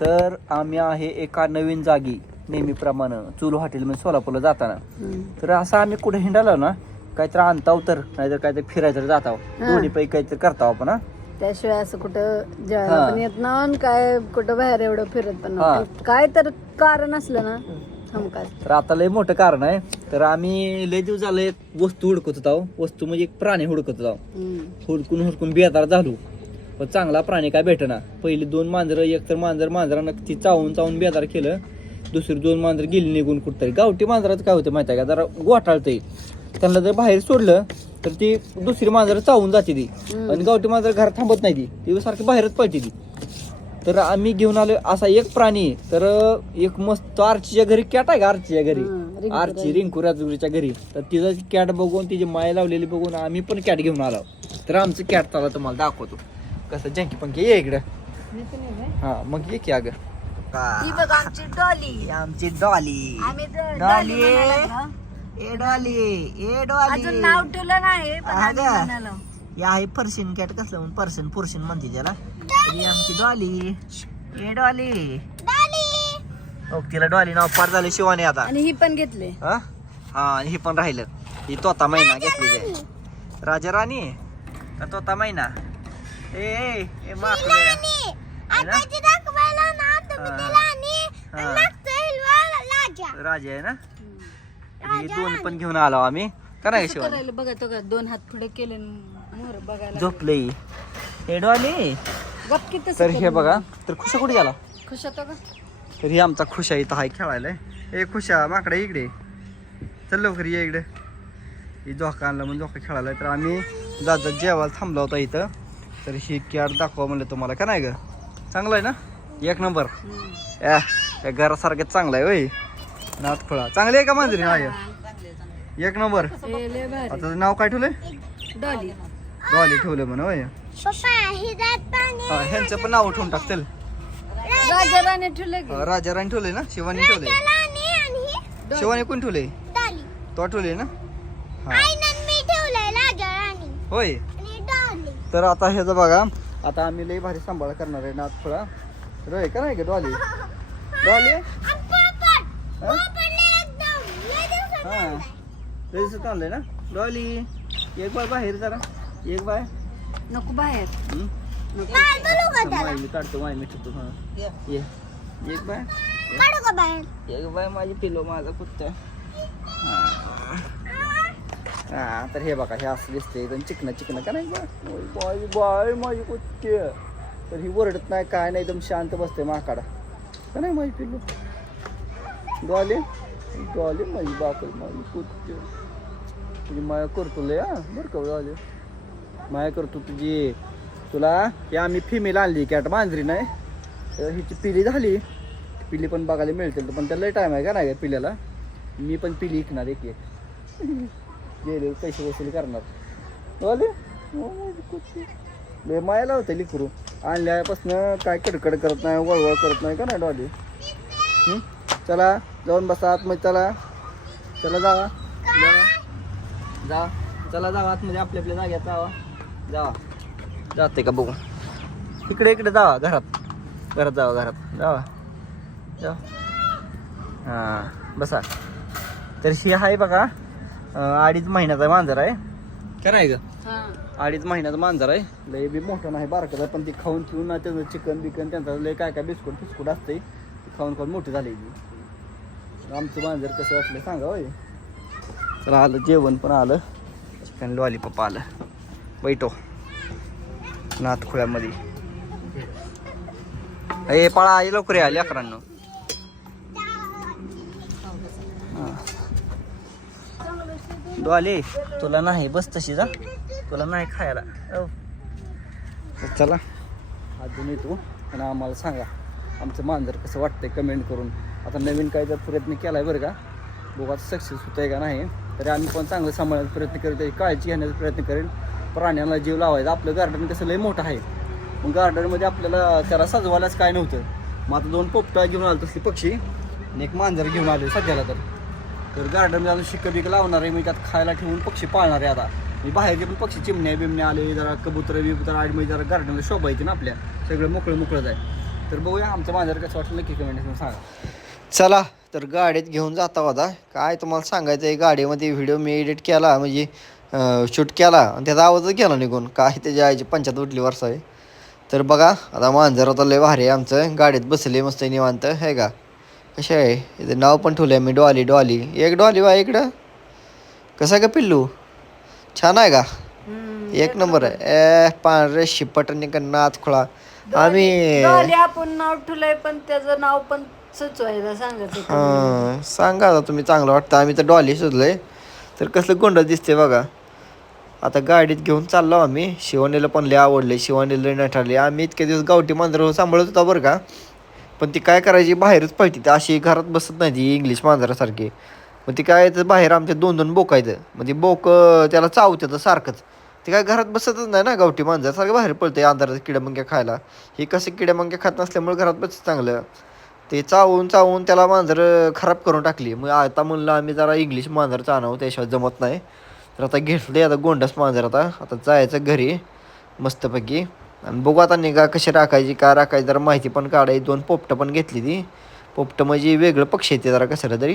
तर आम्ही आहे एका नवीन जागी नेहमीप्रमाणे चुलू हॉटेलमध्ये सोलापूरला जाताना तर असं आम्ही कुठे हिंडालो ना काहीतरी आणताव तर नाहीतर काहीतरी फिरायचं तर जाताव. दोन्ही पैकी काहीतरी करताव आपण हा. त्याशिवाय असं कुठं जेवायला. पण येत ना काय कुठं बाहेर एवढं फिरत पण. काय तर कारण असलं ना तर आता लय मोठं कारण आहे तर आम्ही लय दिवस झालं एक वस्तू हुडकत होतो वस्तू म्हणजे एक प्राणी हुडकत होतो. हुडकून हुडकून बेजार झालो पण चांगला प्राणी काय भेटेना. पहिली दोन मांजरं एक तर मांजर मांजरानं ती चावून चावून बेजार केलं. दुसरी दोन मांजर गेली निघून कुठतरी. गावठी मांजराचं काय होतं माहिती आहे का? जरा गोठाळतंय. त्यांना जर बाहेर सोडलं तर ती दुसरी मांजर चावून जाते ती. आणि गावठी मांजर घरात थांबत नाही ती. ती सारखी बाहेरच पळते ती. तर आम्ही घेऊन आलो असा एक प्राणी. तर एक मस्त आरचीच्या घरी कॅट आहे का आरचीच्या घरी? आरची. रिंकू राजुरीच्या घरी. तर तिचं कॅट बघून तिची माय लावलेली बघून आम्ही पण कॅट घेऊन आलो. तर आमचं कॅट चालला तुम्हाला दाखवतो. कसं? जंकी पंकी ये इकडं. हा मग ये की अगं. ही बघ आमची डॉली. आमची डॉली. आम्ही तर डॉली. डॉली. म्हणायला लागलो. ए डॉली. ए अजून नाव ठेवलं नाही पण हा आम्ही का? म्हणालो. या आहे पर्शियन कॅट कसलं म्हणून? पर्शन पुरुषन म्हणते त्याला ही आमची डॉली. ए डॉली. हो तिला डॉली नाव पार झालं शिवाने आता. आणि ही पण घेतले. हा? हा आणि हे पण राहिलं. ही तोता मैना घेतली आहे राजा राणी? का तोता मैना? ए ए, माकडे है ना? हा. राजा. आहे ना? हे दोन पण घेऊन आलो आम्ही. का नाही कसं शिवानी करायला? बघा तो का दोन हात पुढे केले मोर बघायला झोपले. हे डॉली गप किती तर हे बघा तर खुशा कुठे गेला? खुश होतो का? तर ही आमचा खुशा इथं हाय खेळायला. ए खुशा माकडे इकडे. चल लवकर ये इकडे. ही झोका आणला म्हणून झोका खेळायला. तर आम्ही जात जेवायला थांबलो होता इथं. तर ही कॅट दाखवा म्हणलं तुम्हाला का नाही ग? चांगलं आहे ना? एक नंबर. या या घरासारखं चांगलं आहे होय? नाथ खुळा. चांगली आहे का मांजरी हा या? एक नंबर. आता नाव काय ठेवलंय? डॉली. डॉली ठेवलं म्हण हा ह्यांचं पण नाव ठेवून टाक चल राजा राणे ठेवले राजा राणी ना? शिवानी ठेवलंय. शिवानी कोण ठेवलंय? तो ठेवलंय ना? हा. होय. तर आता ह्याचं बघा आता आम्ही लई भारी सांभाळ करणार आहे नाथ तर होय का नाही का डॉली डॉली हा? रजिस्टर आणलंय ना? डॉली एक बाय बाहेर जरा. एक बाय. नको बाहेर. मी काढतो माय मी ठेवतो हा. ये. एक बाय. एक बाय माझी पिलो माझा कुत्ता. हा. तर हे बघा हे असं दिसते एकदम चिकन चिकन का नाही बाय बाय माझी कुत्ते. तर ही ओरडत नाही काय नाही एकदम शांत बसते माकाडा. का नाही माझी पिल्लू? डॉले? डॉले माझी बाकल माझी कुत्ते. तुझी माया करतो लय हा. बरं का डॉले? माया करतो तुझी. तुला ही आम्ही फिमेल आणली कॅट मांजरी नाही? तर हिची पिली झाली. पिली पण बघायला मिळतील पण त्याला टाईम आहे का नाही पिल्याला? मी पण पिली विकणार एक एक गेले पैसे वसूल करणार. ओले लय माया लावते लिकरू. आणल्यापासनं काय कडकड करत नाही वळवळ करत नाही का नाही डॉली? चला जाऊन बसा आतमध्ये चला. चला जावा. जा. चला जावा आतमध्ये आपल्या आपल्या जाग्यात जावा. जावा. जाते का बघू. इकडे इकडे जावा घरात. घरात जावा घरात. जावा. जा हां बसा. तर ही आहे बघा. अडीच महिन्याचा मांजर आहे. का नाही ग? हा. अडीच महिन्याचा मांजर आहे. लय बी मोठं नाही बारकं आहे पण ती खाऊन ठेवून ना त्याचं चिकन बिकन त्यांचं लय काय काय बिस्कुट बिस्कुट असते ती खाऊन खाऊन मोठी झाली ती. आमचं मांजर कसं वाटलं सांगा होय. चला आलं जेवण पण आलं. चिकन लॉलीपॉप आलं. बैठो. नाथ खुळ्यामध्ये. ए पळा ये लवकर या लेकरांनो डॉले तुला नाही बस तशी जा. तुला नाही खायला. चला. अजून येतो आणि आम्हाला सांगा आमचं मांजर कसं वाटतंय कमेंट करून. आता नवीन काय जर प्रयत्न केला आहे बरं का? बघू आता सक्सेस होत आहे का नाही. तरी आम्ही पण चांगलं सांभाळण्याचा प्रयत्न करेल त्याची काळजी घेण्याचा प्रयत्न करेल प्राण्यांना जीव लावायचा. आपलं गार्डन कसं लय मोठं आहे. मग गार्डनमध्ये आपल्याला त्याला सजवायलाच काय नव्हतं. मग आता दोन पोपटा घेऊन आलो तसली पक्षी आणि एक मांजर घेऊन आले सध्याला तर. तर गार्डनमध्ये अजून शिक्क बिक लावणार आहे. मी त्यात खायला ठेवून पक्षी पाळणार आहे आता. मी बाहेरचे पण पक्षी चिमण्या बिमण्या आले जरा कबूतर बिबुतर आड म्हणजे जरा गार्डनला शोभा येते ना आपल्या. सगळं मोकळं मोकळंच आहे तर बघूया आमचं मांजर कसं वाटलं नक्की कमेंट सांगा. चला तर गाडीत घेऊन जाता होता काय तुम्हाला सांगायचं आहे गाडीमध्ये व्हिडिओ मी एडिट केला म्हणजे शूट केला आणि त्याचा आवाजच गेला निघून. काय त्याच्या आईची पंचायत उठली वर्ष आहे तर बघा आता मांजर आता लय भारी आहे आमचं. गाडीत बसले मस्त निवांत आहे का? कसे आहे? इथे नाव पण ठेवलं आहे मी डॉली डॉली. एक डॉली बा इकडं. कसं आहे का पिल्लू? छान आहे का? एक नंबर आहे. ए पांढरे शिपट आणि का नाच खोळा. आम्ही डॉली आपण नाव ठेवलंय पण त्याचं नाव पण सुचवायला सांगत होतं. हां सांगा आता तुम्ही चांगलं वाटतं. आम्ही तर डॉली शोधलंय. तर कसलं गोंड दिसते बघा. आता गाडीत घेऊन चाललो आम्ही. शिवानीला पण लय आवडले शिवानीला लय ठरले आम्ही इतके दिवस गावठी मांजरं सांभाळत होता बरं का. पण ती काय करायची? बाहेरच पाहिजे ती अशी घरात बसत नाही ती इंग्लिश मांजरासारखी. मग ती काय तर बाहेर आमच्या दोन दोन बोकायचं मग ती बोक अं, त्याला चावतं सारखंच. ते काय घरात बसतच नाही ना गावठी मांजर. सारखं बाहेर पडते अंधारात किड्यामंग्या खायला. हे कसं किड्यामंग्या खात नसल्यामुळे घरात बसत चांगलं. ते चावून चावून त्याला मांजर खराब करून टाकली. मग आता म्हणलं आम्ही जरा इंग्लिश मांजर आणावं त्याशिवाय जमत नाही. तर आता घेतले आता गोंडस मांजर आता. आता जायचं घरी मस्तपैकी. आणि बघू आता निगा कशी राखायची काय राखायची जरा माहिती पण काढायची. दोन पोपटं पण घेतली ती. पोपटं म्हणजे वेगळं पक्षी येते जरा कशाला तरी.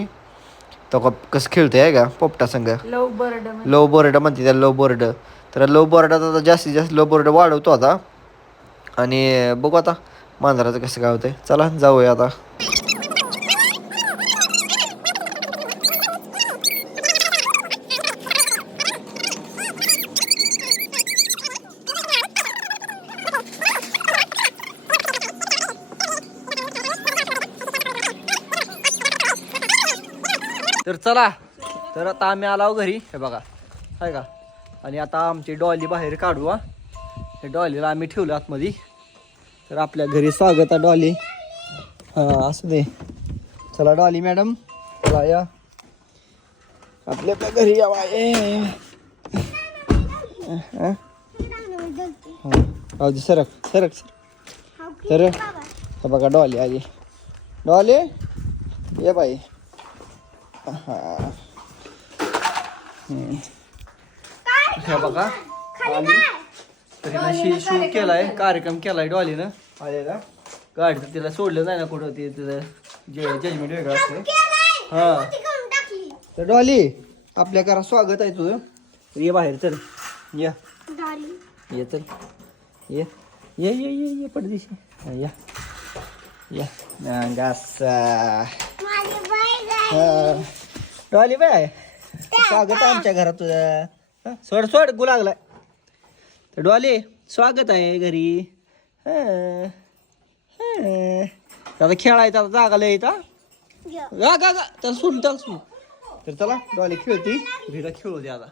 तो का कसं खेळतोय आहे का पोपटा संग लव बर्ड. लो बोर्ड म्हणते त्याला लो बोर्ड. तर लो बोर्डात आता जास्तीत जास्त लो बोर्ड वाढवतो आता. आणि बघू आता मांजराचं कसं काय होतंय. चला जाऊया आता. तर चला तर आता आम्ही आलो घरी हे बघा आहे का? आणि आता आमची डॉली बाहेर काढू हा. हे डॉलीला आम्ही ठेवलं आतमध्ये. तर आपल्या घरी स्वागत आहे डॉली. हां असू दे. चला डॉली मॅडम चला या. आपल्या आपल्या घरी यावा ये राहू दे सरक सरक सर तर हे बघा डॉली आली. डॉली ये बाई. हा. हे बघा आम्ही तरी शूट केलाय कार्यक्रम केलाय डॉलीनं. आलेला. गाडी तिला सोडलं नाही ना कुठं ते तिचं जे जजमेंट वेगळं असते. हा. तर डॉली आपल्या घरात स्वागत आहे तुझं. तर ये बाहेर चल. या. ये चल. ये. ये ये ये ये पडदिशी. हा, या. या. गासा हा. Dolly bye. स्वागत आहे आमच्या घरात तुझं. हा, सोड सोड गु लागलाय. तर डॉली स्वागत आहे घरी. हा. हा. आता खेळायचं आता जागा लय येता गा गा गा त्याला सोडून त्याला सोडून. तर चला डॉली खेळती. हिला खेळू दे आता.